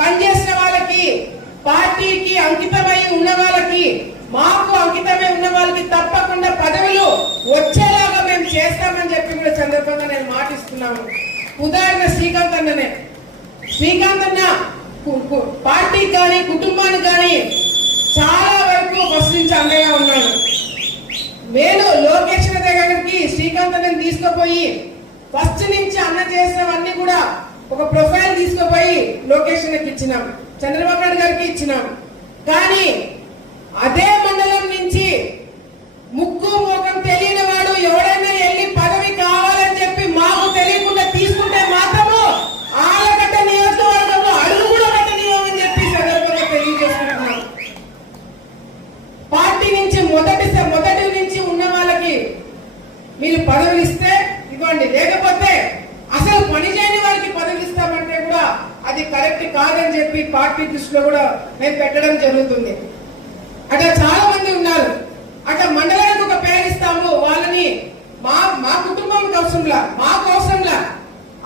పనిచేసిన వాళ్ళకి, పార్టీకి అంకితమై ఉన్న వాళ్ళకి, మాకు అంకితమై ఉన్న వాళ్ళకి తప్పకుండా పదవులు వచ్చేలాగా మేము చేస్తామని చెప్పి కూడా సందర్భంగా నేను మాటిస్తున్నాను. ఉదాహరణ శ్రీకాంత్ అన్ననే. శ్రీకాంత్ అన్న పార్టీకి కానీ కుటుంబానికి కానీ చాలా వరకు ఫస్ట్ నుంచి అండగా ఉన్నాడు. నేను లోకేష్ దగ్గరికి శ్రీకాంత్ అన్నని తీసుకుపోయి ఫస్ట్ నుంచి అన్న చేసినవన్నీ కూడా ఒక ప్రొఫైల్ తీసుకుపోయి లోకేష్ అన్నకి ఇచ్చినాం, చంద్రబాబు నాయుడు గారికి ఇచ్చినాం. కానీ అదే మండలం నుంచి ముక్కు మోకం తెలియని వాడు ఎవరైనా వెళ్ళి పదవి కావాలని చెప్పి మాకు తెలియకుండా తీసుకుంటే మాత్రము ఆలగడ్డ నియోజకవర్గంలో అడుగు కూడా పెట్టనివ్వమని చెప్పి సందర్భంగా తెలియజేసుకుంటున్నాం. పార్టీ నుంచి మొదటి నుంచి ఉన్న వాళ్ళకి మీరు పదవులు ఇస్తే ఇవ్వండి, లేకపోతే అసలు పని చేయని వారికి పదవులు ఇస్తామంటే కూడా అది కరెక్ట్ కాదని చెప్పి పార్టీ దృష్టిలో కూడా మేము పెట్టడం జరుగుతుంది. అట్లా చాలా మంది ఉన్నారు.